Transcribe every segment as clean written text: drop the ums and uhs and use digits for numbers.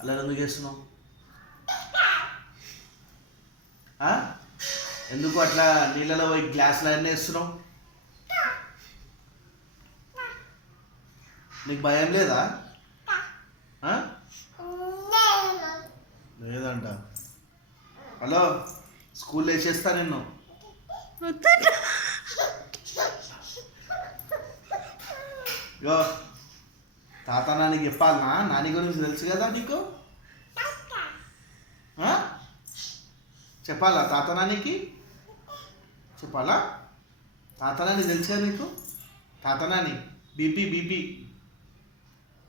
అలా ఎందుకు చేస్తున్నావు? ఎందుకు అట్లా నీళ్ళలో పోయి గ్లాసులు అన్నీ వేస్తున్నావు? నీకు భయం లేదా? లేదంట. హలో, స్కూల్లో వేసేస్తా నిన్ను. యో, తాత నానికి చెప్పాలనా? నాని గురించి తెలుసు కదా నీకు? చెప్పాలా తాత నానికి? చెప్పాలా? తాత నాని తెలుసు కదా నీకు? తాత నాని బీపీ బీపీ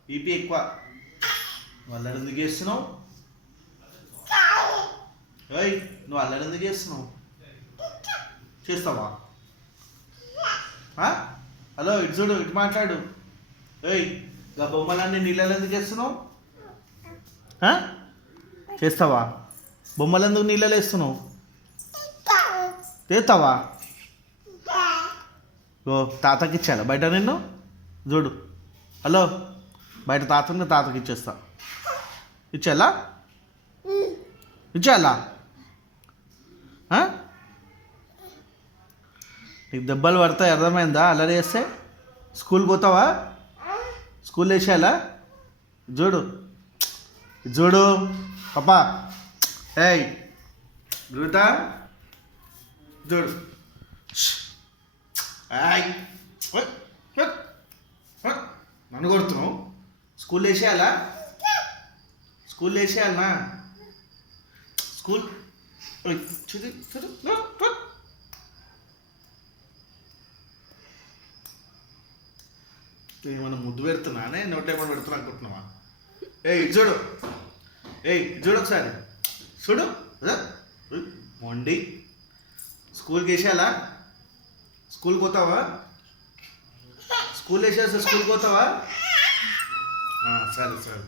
బీపీ ఎక్కువ. అల్లరి ఎందుకు చేస్తున్నావు? ఏయ్, నువ్వు అల్లరి ఎందుకు చేస్తున్నావు? చేస్తావా? హలో, ఇటు చూడు, ఇటు మాట్లాడు. ఏయ్, గా బొమ్మలన్నీ నీళ్ళలో ఎందుకు చేస్తున్నావు? చేస్తావా? బొమ్మలు ఎందుకు నీళ్ళలో వేస్తున్నావు? తీస్తావా? ఓ, తాతకి ఇచ్చాడా బయట నిన్ను? చూడు. హలో, బయట తాతకి ఇచ్చేస్తా. ఇచ్చేలా? ఇచ్చేలా? నీకు దెబ్బలు పడతాయి, అర్థమైందా? అల్లరి చేస్తే స్కూల్ పోతావా? స్కూల్ వేసేయాలా? చూడు చూడు పాపా. ఏయ్ గురుతా, చూడు. నన్ను కొడుతున్నావు? స్కూల్ వేసేయాలా? స్కూల్ వేసేయాలనా? స్కూల్ చూడు చూడు. ఏమన్నా ముద్దు పెడుతున్నానే, నోట్ ఏమన్నా పెడుతున్నా అనుకుంటున్నావా? ఏయ్ చూడు, ఏయ్ చూడు ఒకసారి చూడు. మొండి. స్కూల్కి వేసేయాలా? స్కూల్కి పోతావా? స్కూల్ వేసేస్తే స్కూల్కి పోతావా? సరే సరే.